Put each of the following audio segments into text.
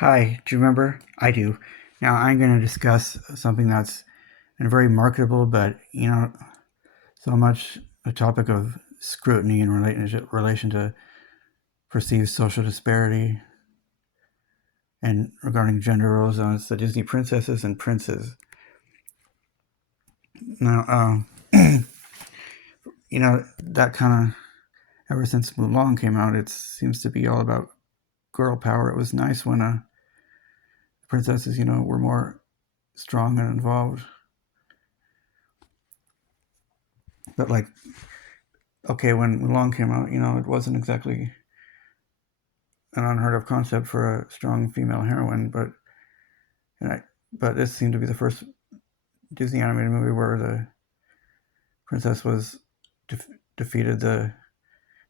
Hi, do you remember? I do. Now I'm going to discuss something that's very marketable, but so much a topic of scrutiny in relation to perceived social disparity and regarding gender roles. It's the Disney princesses and princes. Now, that kind of ever since Mulan came out, it seems to be all about girl power. It was nice when princesses, were more strong and involved. But like, okay, when Mulan came out, it wasn't exactly an unheard of concept for a strong female heroine, but this seemed to be the first Disney animated movie where the princess was defeated the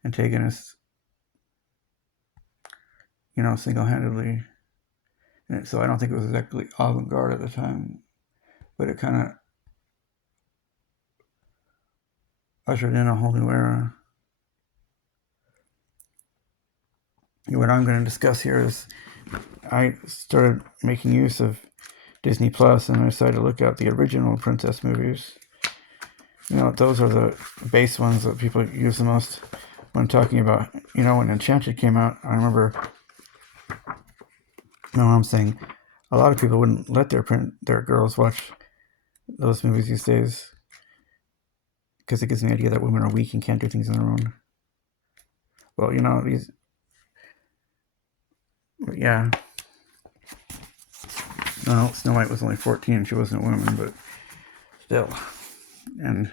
antagonist, single handedly. So I don't think it was exactly avant garde at the time, but it kind of ushered in a whole new era. What I'm going to discuss here is I started making use of Disney Plus, and I decided to look at the original princess movies. Those are the base ones that people use the most when talking about, when Enchanted came out. I remember my mom saying a lot of people wouldn't let their girls watch those movies these days because it gives me the idea that women are weak and can't do things on their own. Well, yeah. No, Snow White was only 14. She wasn't a woman, but still. And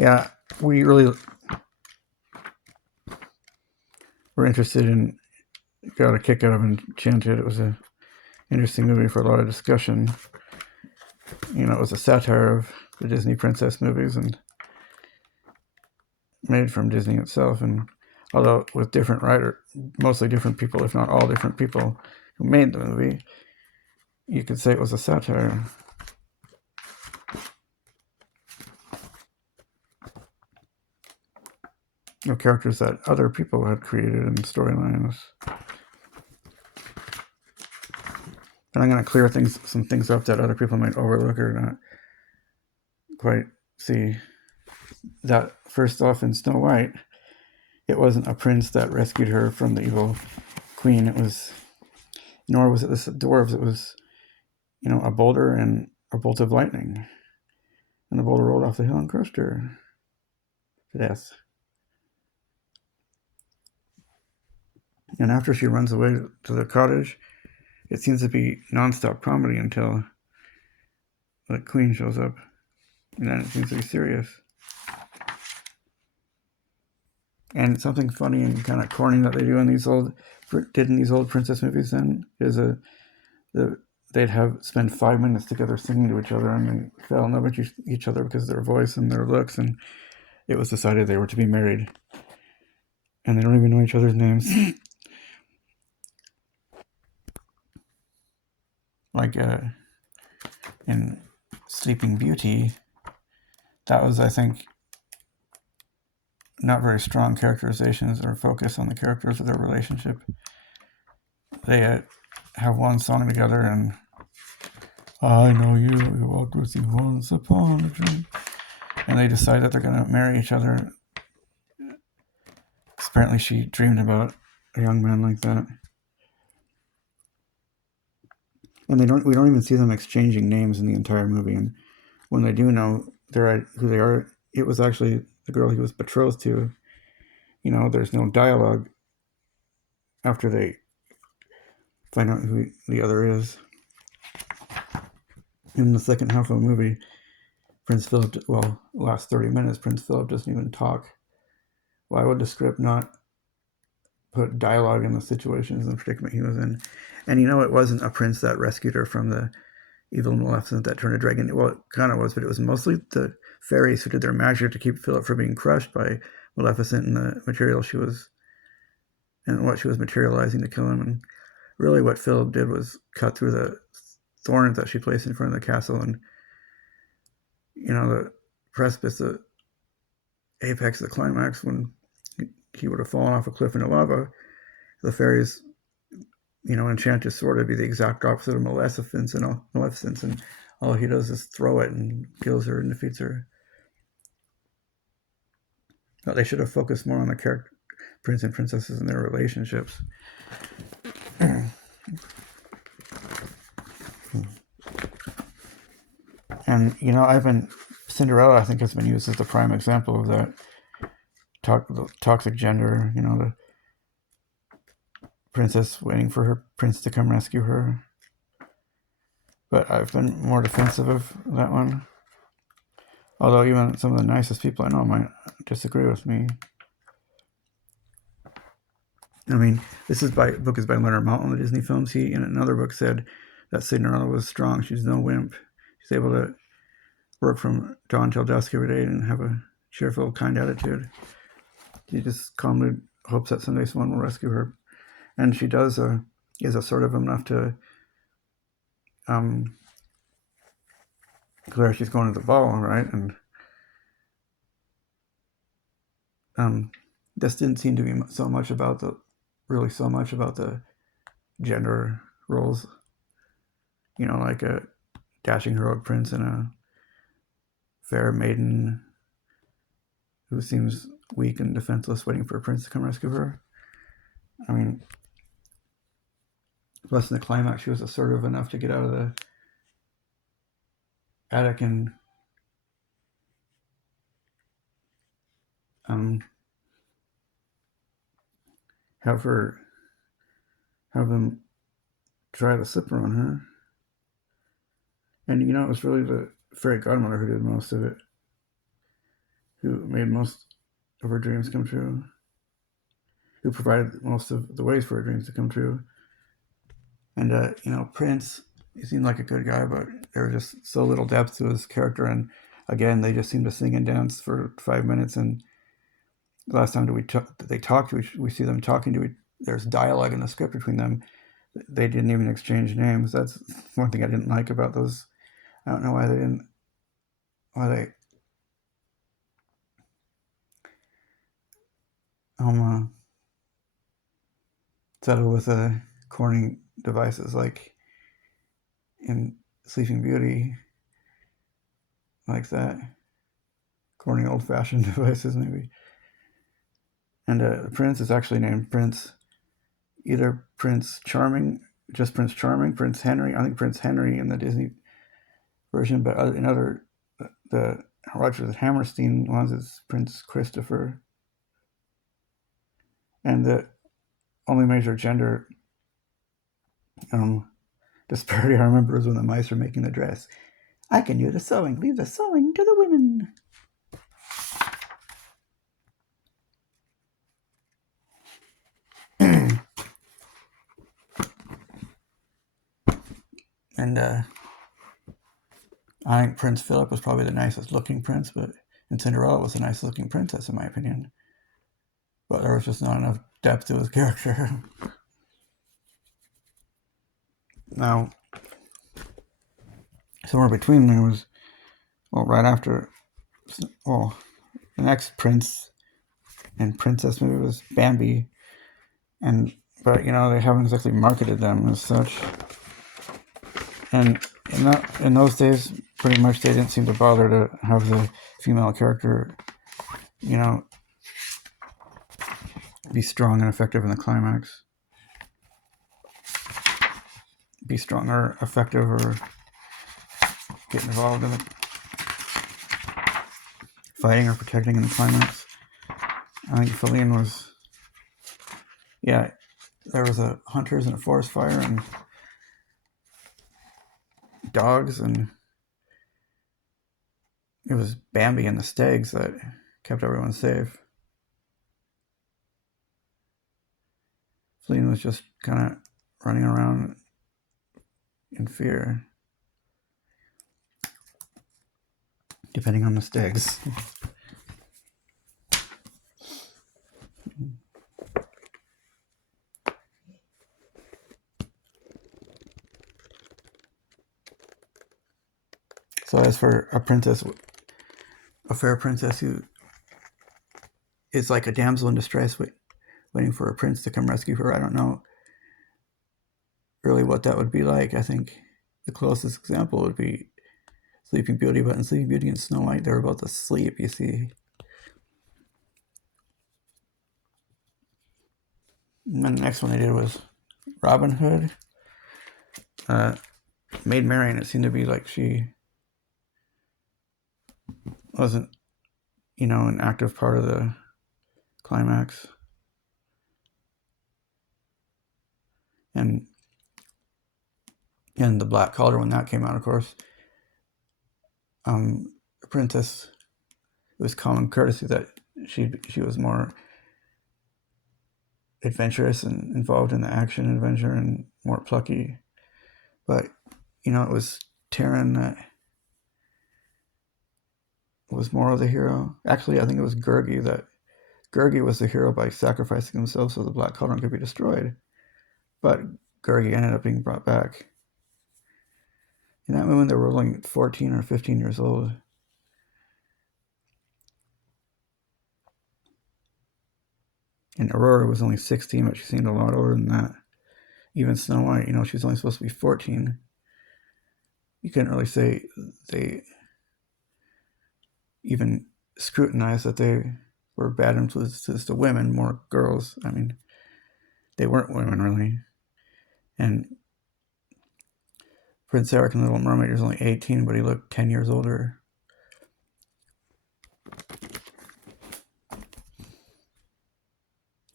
yeah, we really were interested in, got a kick out of Enchanted. It was an interesting movie for a lot of discussion. It was a satire of the Disney princess movies and made from Disney itself. And although with different writers, mostly different people, if not all different people who made the movie, you could say it was a satire. Of characters that other people had created in storylines. And I'm going to clear some things up that other people might overlook or not quite see. That first off, in Snow White, it wasn't a prince that rescued her from the evil queen. Nor was it the dwarves. It was, a boulder and a bolt of lightning. And the boulder rolled off the hill and crushed her to death. And after she runs away to the cottage, it seems to be nonstop comedy until the queen shows up. And then it seems to be serious. And something funny and kind of corny that they do in these old princess movies then is they'd spend 5 minutes together singing to each other, and they fell in love with each other because of their voice and their looks, and it was decided they were to be married. And they don't even know each other's names. Like in Sleeping Beauty, that was, I think, not very strong characterizations or focus on the characters of their relationship. They have one song together, and I know you walked with you once upon a dream. And they decide that they're going to marry each other. Apparently she dreamed about a young man like that. And we don't even see them exchanging names in the entire movie. And when they do know who they are, it was actually the girl he was betrothed to. There's no dialogue after they find out who the other is. In the second half of the movie, last 30 minutes, Prince Philip doesn't even talk. Why would the script not put dialogue in the situations and the predicament he was in? And it wasn't a prince that rescued her from the evil Maleficent that turned a dragon. Well, it kind of was, but it was mostly the fairies who did their magic to keep Philip from being crushed by Maleficent and the material what she was materializing to kill him. And really what Philip did was cut through the thorns that she placed in front of the castle, and the precipice, the apex, the climax, when he would have fallen off a cliff into lava, the fairies, enchant his sword to be the exact opposite of Maleficence, and all he does is throw it and kills her and defeats her. But they should have focused more on the character, prince and princesses and their relationships. And Cinderella, I think, has been used as the prime example of that toxic gender. The princess waiting for her prince to come rescue her. But I've been more defensive of that one. Although even some of the nicest people I know might disagree with me. I mean, book is by Leonard Maltin, the Disney films. He, in another book, said that Cinderella was strong. She's no wimp. She's able to work from dawn till dusk every day and have a cheerful, kind attitude. She just calmly hopes that someday someone will rescue her. And she does, is assertive enough to declare she's going to the ball, right? And this didn't seem to be so much about the gender roles. Like a dashing heroic prince and a fair maiden who seems weak and defenseless, waiting for a prince to come rescue her. I mean, plus in the climax, she was assertive enough to get out of the attic and have them try the slipper on her. And it was really the fairy godmother who did most of it, who made most of her dreams come true, who provided most of the ways for her dreams to come true. And Prince, he seemed like a good guy, but there was just so little depth to his character. And again, they just seemed to sing and dance for 5 minutes. And the last time they talked, we see them talking there's dialogue in the script between them. They didn't even exchange names. That's one thing I didn't like about those. I don't know why they settle with corny devices like in Sleeping Beauty, like that. Corny old-fashioned devices, maybe. And the prince is actually named either Prince Charming, just Prince Charming, Prince Henry. I think Prince Henry in the Disney version, but in the Rodgers and Hammerstein ones, it's Prince Christopher. And the only major gender disparity I remember is when the mice are making the dress. I can do the sewing. Leave the sewing to the women. And I think Prince Philip was probably the nicest looking prince, and Cinderella was the nicest looking princess, in my opinion. But there was just not enough depth to his character. Now, somewhere between there was, right after, the next prince and princess movie was Bambi. But they haven't exactly marketed them as such. And in those days, pretty much they didn't seem to bother to have the female character, be strong and effective in the climax. Be strong or effective or get involved in the fighting or protecting in the climax. I think Feline was, there was hunters and a forest fire and dogs, and it was Bambi and the stags that kept everyone safe. Feline was just kind of running around in fear, depending on the stags. So as for a fair princess who is like a damsel in distress waiting for a prince to come rescue her. I don't know really what that would be like. I think the closest example would be Sleeping Beauty, but in Sleeping Beauty and Snow White, they're about to sleep, you see. And then the next one they did was Robin Hood. Maid Marian, it seemed to be like she wasn't, an active part of the climax. And the Black Collar, when that came out, of course, the princess, it was common courtesy that she was more adventurous and involved in the action adventure and more plucky. But, it was Taran that was more of the hero. Actually, I think it was Gurgi was the hero by sacrificing himself so the Black Cauldron could be destroyed. But Gurgi ended up being brought back. In that moment, they were only 14 or 15 years old. And Aurora was only 16, but she seemed a lot older than that. Even Snow White, she was only supposed to be 14. You couldn't really say they even scrutinized that they were bad influences to women, more girls. I mean, they weren't women, really. And Prince Eric in Little Mermaid was only 18, but he looked 10 years older.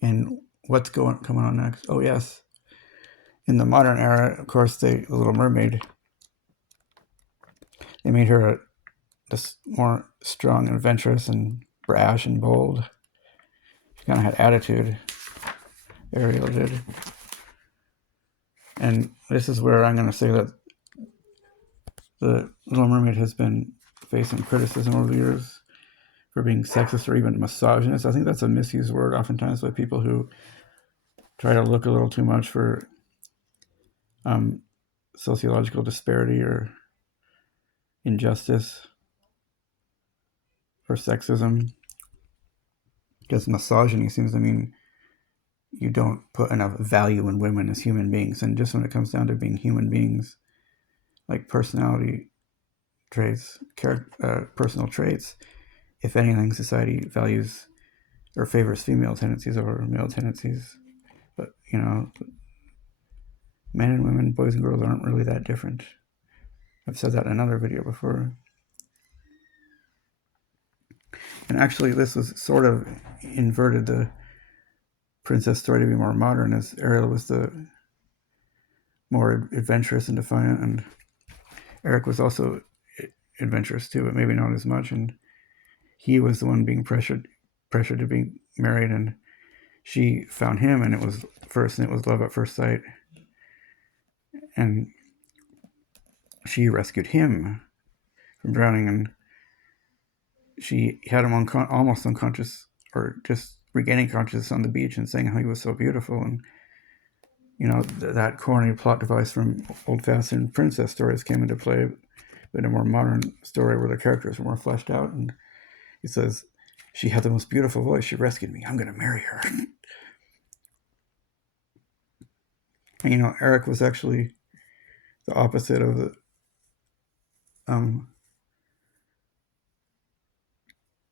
And what's coming on next? Oh, yes. In the modern era, of course, the Little Mermaid, they made her just more strong and adventurous and brash and bold. She kind of had attitude. Ariel did. And this is where I'm going to say that the Little Mermaid has been facing criticism over the years for being sexist or even misogynist. I think that's a misused word oftentimes by people who try to look a little too much for sociological disparity or injustice or sexism. Because misogyny seems to mean you don't put enough value in women as human beings. And just when it comes down to being human beings, like personality traits, personal traits, if anything, society values or favors female tendencies over male tendencies. But, men and women, boys and girls aren't really that different. I've said that in another video before. And actually, this was sort of inverted the princess story to be more modern, as Ariel was the more adventurous and defiant, and Eric was also adventurous too, but maybe not as much. And he was the one being pressured to be married, and she found him, and it was love at first sight. And she rescued him from drowning, and she had him almost unconscious, or just regaining consciousness on the beach, and saying how he was so beautiful. And that corny plot device from old-fashioned princess stories came into play in a more modern story where the characters were more fleshed out. And he says, she had the most beautiful voice, she rescued me, I'm going to marry her. And Eric was actually the opposite of the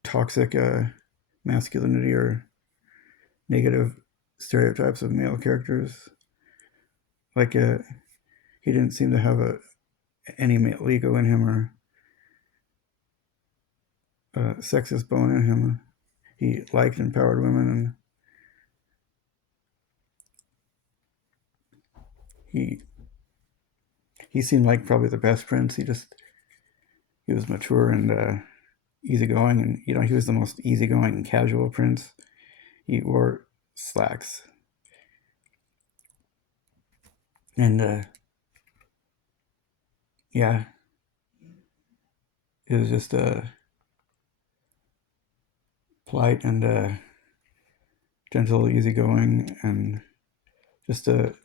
toxic masculinity or negative stereotypes of male characters. Like he didn't seem to have any male ego in him or sexist bone in him. He liked and empowered women, and he seemed like probably the best prince. He was mature and easygoing, and he was the most easygoing and casual prince. He wore slacks, and yeah, it was just polite and gentle, easygoing, and just a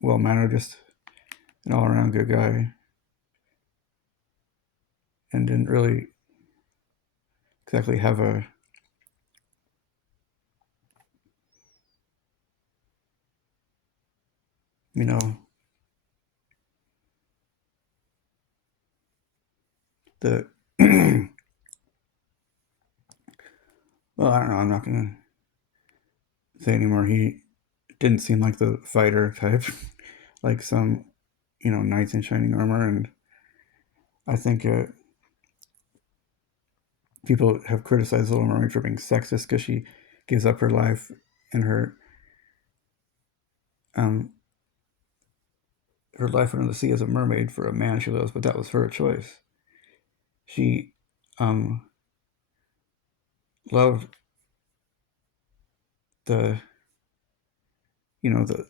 well-mannered, just an all-around good guy, and didn't really exactly have a you know, the well, I don't know. I'm not gonna say anymore. He didn't seem like the fighter type, like some, knights in shining armor. And I think people have criticized Little Mermaid for being sexist because she gives up her life and um, her life under the sea as a mermaid for a man she loves, but that was her choice. She um, loved the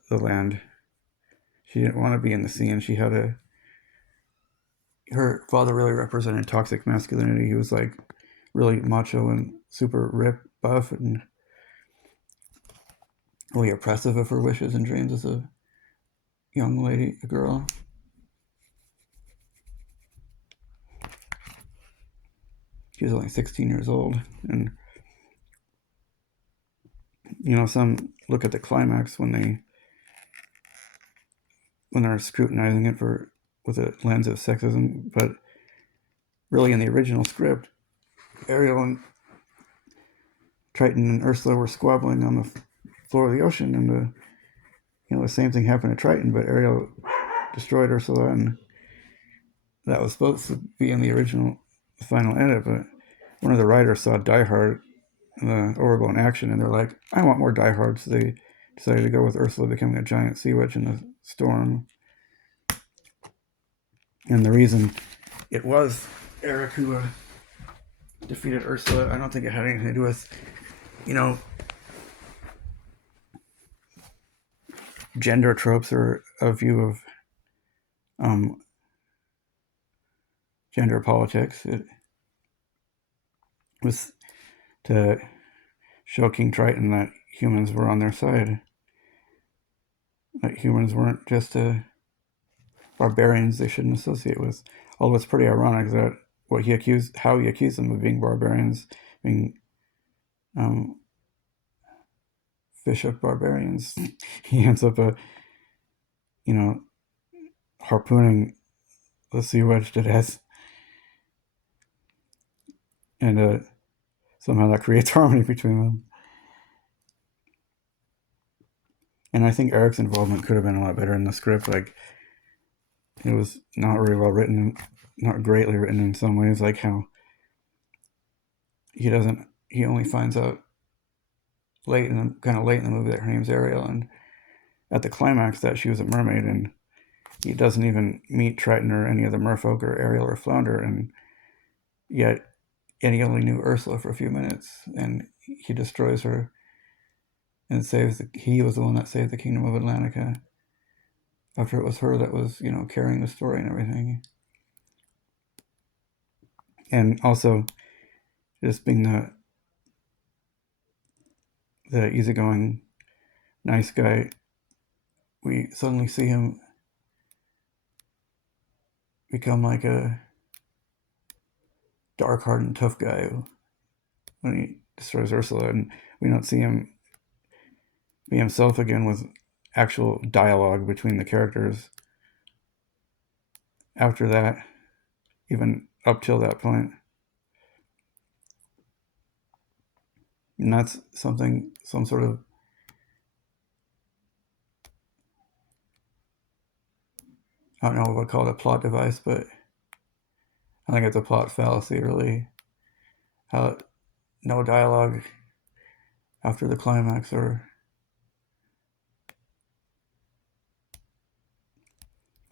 the land. She didn't want to be in the sea, and she had her father really represented toxic masculinity. He was like really macho and super ripped, buff, and really oppressive of her wishes and dreams as a young lady, a girl. She was only 16 years old, and some look at the climax when they're scrutinizing it for with a lens of sexism, but really in the original script, Ariel and Triton and Ursula were squabbling on the floor of the ocean, and the same thing happened to Triton, but Ariel destroyed Ursula, and that was supposed to be in the original final edit. But one of the writers saw Die Hard, the Orville in action, and they're like, I want more Die Hard, so they decided to go with Ursula becoming a giant sea witch in the storm. And the reason it was Eric who defeated Ursula, I don't think it had anything to do with, you know, gender tropes or a view of um, gender politics. It was to show King Triton that humans were on their side, that humans weren't just barbarians they shouldn't associate with. Although it's pretty ironic that how he accused them of being barbarians, being fish of barbarians, he ends up harpooning the sea witch to death, and somehow that creates harmony between them. And I think Eric's involvement could have been a lot better in the script. Like, it was not really well written, not greatly written in some ways. Like how he only finds out kind of late in the movie that her name's Ariel, and at the climax that she was a mermaid, and he doesn't even meet Triton or any of the merfolk or Ariel or Flounder, and he only knew Ursula for a few minutes, and he destroys her and he was the one that saved the kingdom of Atlantica after it was her that was, carrying the story and everything. And also just being the easygoing, nice guy, we suddenly see him become like a dark hardened tough guy when he destroys Ursula, and we don't see him be himself again with actual dialogue between the characters after that, even up till that point. And that's some sort of, I don't know what I call it, a plot device, but I think it's a plot fallacy, really. How no dialogue after the climax, or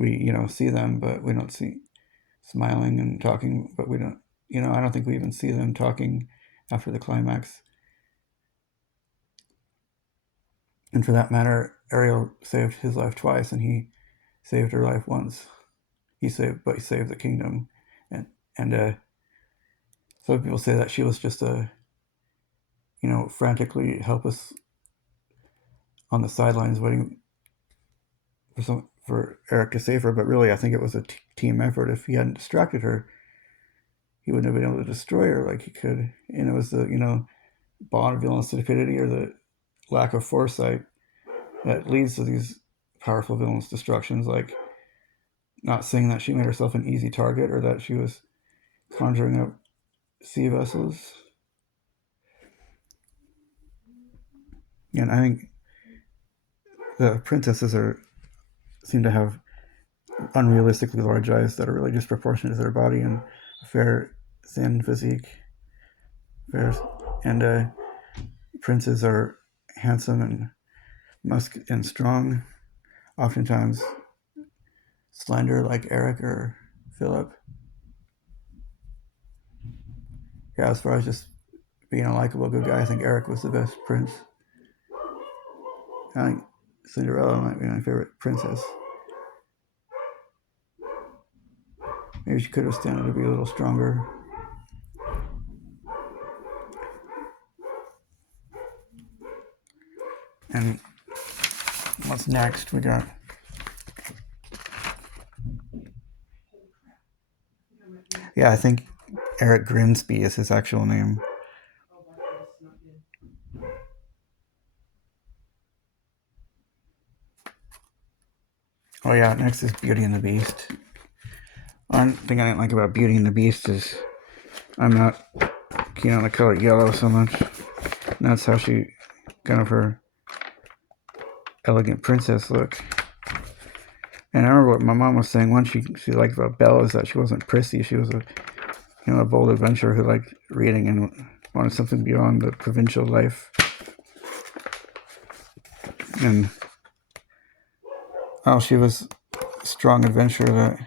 we, see them, but we don't see smiling and talking, but we don't, I don't think we even see them talking after the climax. And for that matter, Ariel saved his life twice, and he saved her life once. He saved the kingdom, and some people say that she was just frantically helpless on the sidelines, waiting for Eric to save her. But really, I think it was a team effort. If he hadn't distracted her, he wouldn't have been able to destroy her like he could. And it was the bond, villain, stupidity, or the lack of foresight that leads to these powerful villain's destructions, like not saying that she made herself an easy target or that she was conjuring up sea vessels. And I think the princesses seem to have unrealistically large eyes that are really disproportionate to their body, and a fair, thin physique. And princes are handsome and strong, oftentimes slender like Eric or Philip. Yeah, as far as just being a likable good guy, I think Eric was the best prince. I think Cinderella might be my favorite princess. Maybe she could have stand to be a little stronger. And what's next? We got I think Eric Grimsby is his actual name. Oh yeah, next is Beauty and the Beast. One thing I didn't like about Beauty and the Beast is I'm not keen on the color yellow so much. And that's how she kind of her elegant princess look. And I remember what my mom was saying once she liked about Belle is that she wasn't prissy. She was a bold adventurer who liked reading and wanted something beyond the provincial life. And she was a strong adventurer that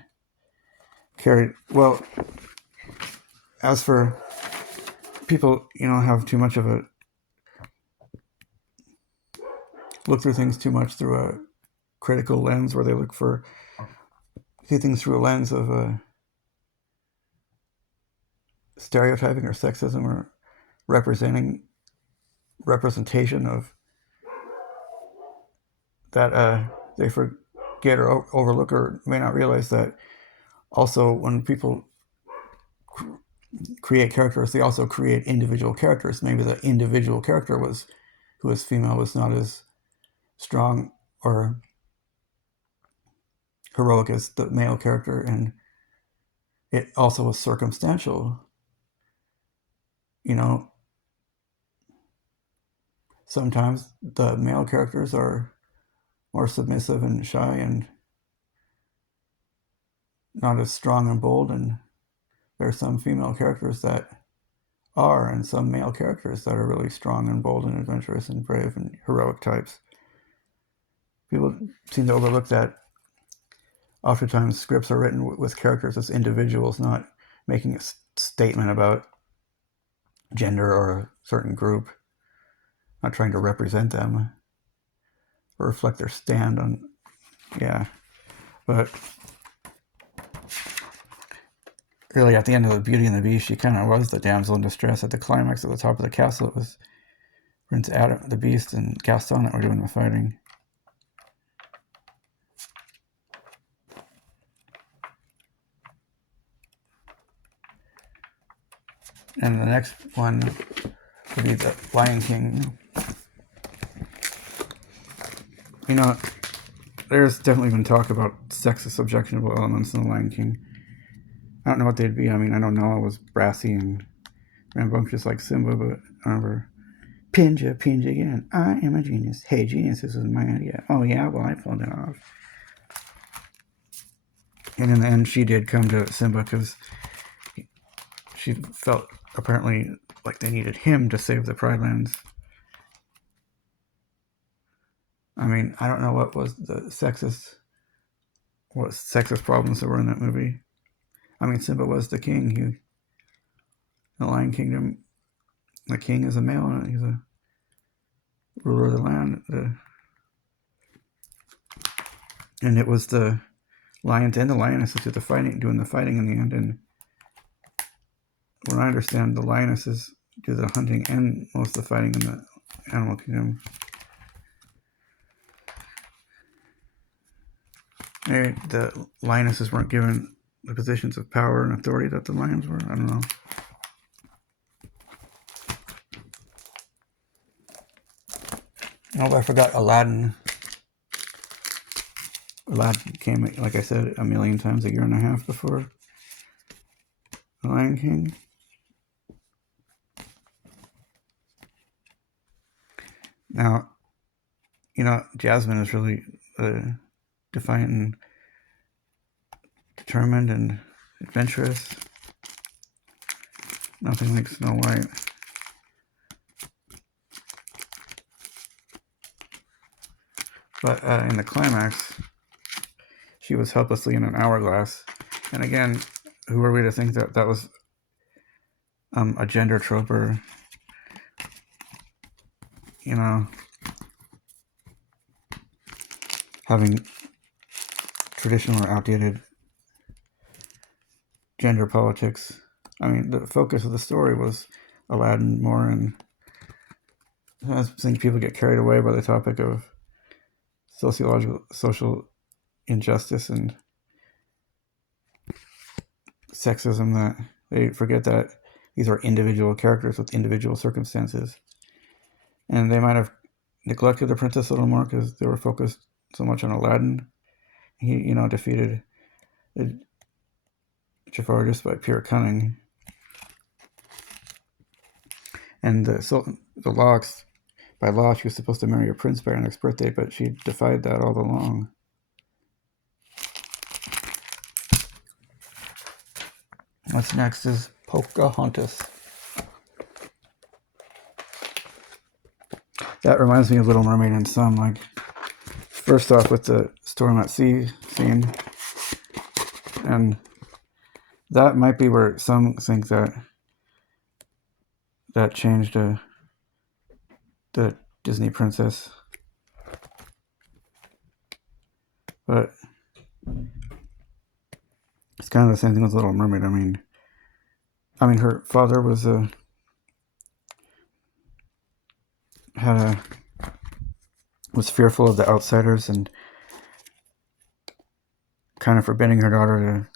carried, well, as for people, have too much of a, look through things too much through a critical lens where they see things through a lens of stereotyping or sexism or representation of that they forget or overlook or may not realize that also when people create characters, they also create individual characters. Maybe the individual character who was female was not as strong or heroic as the male character, and it also was circumstantial. Sometimes the male characters are more submissive and shy and not as strong and bold, and there are some female characters that are, and some male characters that are really strong and bold and adventurous and brave and heroic types. People seem to overlook that oftentimes scripts are written with characters as individuals, not making a statement about gender or a certain group, not trying to represent them or reflect their stand on, but really at the end of the Beauty and the Beast, she kind of was the damsel in distress. At the climax at the top of the castle, it was Prince Adam, the Beast, and Gaston that were doing the fighting. And the next one would be the Lion King. There's definitely been talk about sexist, objectionable elements in the Lion King. I don't know what they'd be. I mean, I know Nala was brassy and rambunctious like Simba, but I remember Pinja again. I am a genius. Hey, genius, this is my idea. Oh yeah, well I pulled it off. And in the end, she did come to Simba because she felt apparently like they needed him to save the Pride Lands. I mean, I don't know what sexist problems that were in that movie. I mean, Simba was the king. The Lion Kingdom, the king is a male, and he's a ruler of the land. And it was the lions and the lionesses doing the fighting in the end. And what I understand, the lionesses do the hunting and most of the fighting in the animal kingdom. The lionesses weren't given the positions of power and authority that the lions were. I don't know. Oh, I forgot Aladdin. Aladdin came, like I said, a million times, a year and a half before The Lion King. Now, Jasmine is really defiant and determined and adventurous. Nothing like Snow White. But in the climax, she was helplessly in an hourglass. And again, who are we to think that that was a gender trope or, having traditional or outdated gender politics. I mean, the focus of the story was Aladdin more, and I think people get carried away by the topic of social injustice and sexism that they forget that these are individual characters with individual circumstances. And they might have neglected the princess a little more because they were focused so much on Aladdin. He, defeated Jafar just by pure cunning. And the Lox, by law, she was supposed to marry a prince by her next birthday, but she defied that all along. What's next is Pocahontas. That reminds me of Little Mermaid in some, like, first off with the storm at sea scene. And that might be where some think that changed the Disney princess. But it's kind of the same thing with Little Mermaid. I mean, her father was was fearful of the outsiders and kind of forbidding her daughter to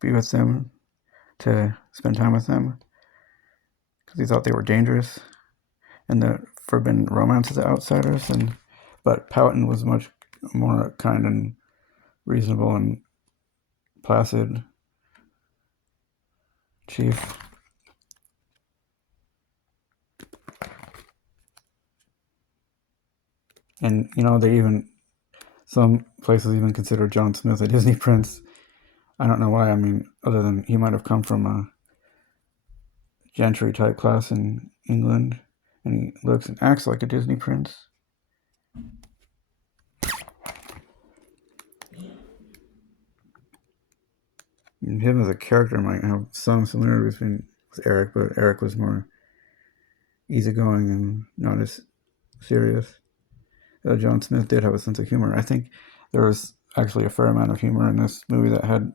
be with them, to spend time with them, because he thought they were dangerous, and the forbidden romance of the outsiders. But Powhatan was much more kind and reasonable and placid chief. And some places even consider John Smith a Disney prince. I don't know why. I mean, other than he might have come from a gentry type class in England, and he looks and acts like a Disney prince. And him as a character might have some similarities with Eric, but Eric was more easygoing and not as serious. John Smith did have a sense of humor. I think there was actually a fair amount of humor in this movie that had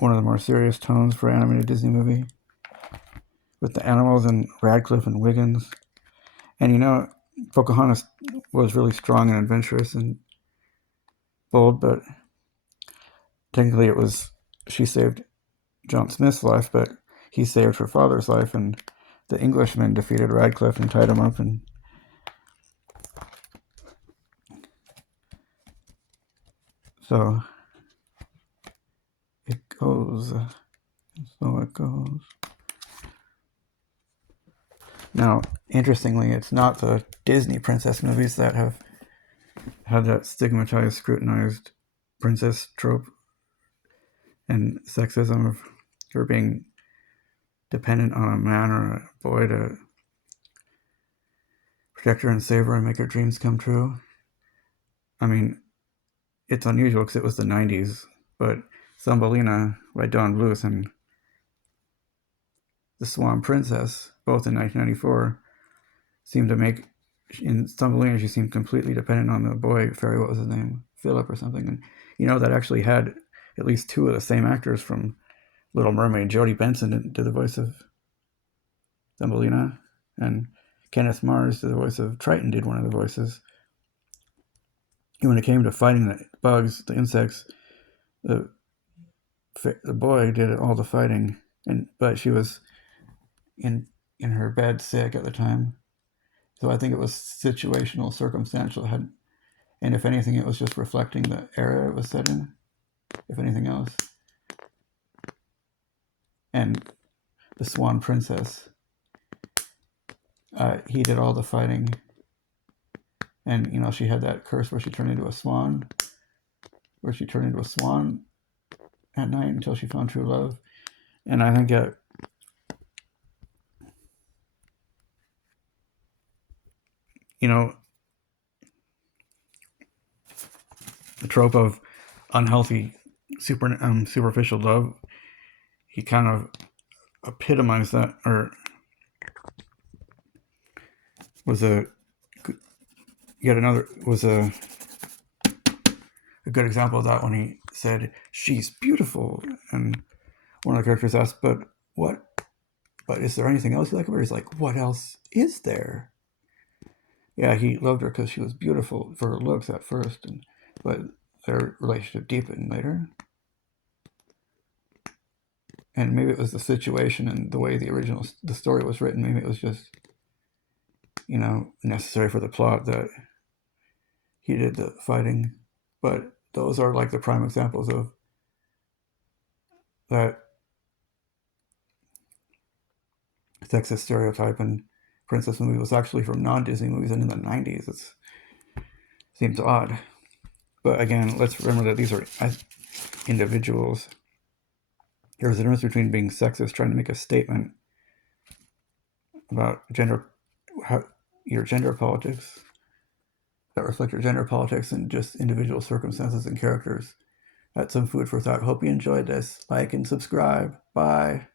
one of the more serious tones for an animated Disney movie, with the animals and Radcliffe and Wiggins. And Pocahontas was really strong and adventurous and bold, but technically she saved John Smith's life, but he saved her father's life, and the Englishmen defeated Radcliffe and tied him up. And so it goes. Now, interestingly, it's not the Disney princess movies that have had that stigmatized, scrutinized princess trope and sexism of her being dependent on a man or a boy to protect her and save her and make her dreams come true. I mean, it's unusual because it was the 90s, but Thumbelina by Don Bluth and The Swan Princess, both in 1994, seemed to make, in Thumbelina, she seemed completely dependent on the boy fairy, what was his name? Philip or something. And that actually had at least two of the same actors from Little Mermaid. Jodie Benson did the voice of Thumbelina, and Kenneth Mars did the voice of Triton, did one of the voices. And when it came to fighting the bugs, the insects, the boy did all the fighting, but she was in her bed sick at the time. So I think it was situational, circumstantial. It had And if anything, it was just reflecting the era it was set in, if anything else. And the Swan Princess, he did all the fighting. And, you know, she had that curse where she turned into a swan, at night until she found true love. And I think you know, the trope of unhealthy, superficial love, he kind of epitomized that, or was a good example of that when he said, "She's beautiful," and one of the characters asked, "But what? But is there anything else you like about her?" He's like, "What else is there?" Yeah, he loved her because she was beautiful for her looks at first, but their relationship deepened later. And maybe it was the situation and the way the story was written. Maybe it was just, you know, necessary for the plot that he did the fighting. But those are like the prime examples of that sexist stereotype. And princess movie was actually from non-Disney movies and in the 90s. It seems odd. But again, let's remember that these are individuals. There's a difference between being sexist, trying to make a statement about your gender politics, that reflect your gender politics, and just individual circumstances and characters. That's some food for thought. Hope you enjoyed this. Like and subscribe. Bye.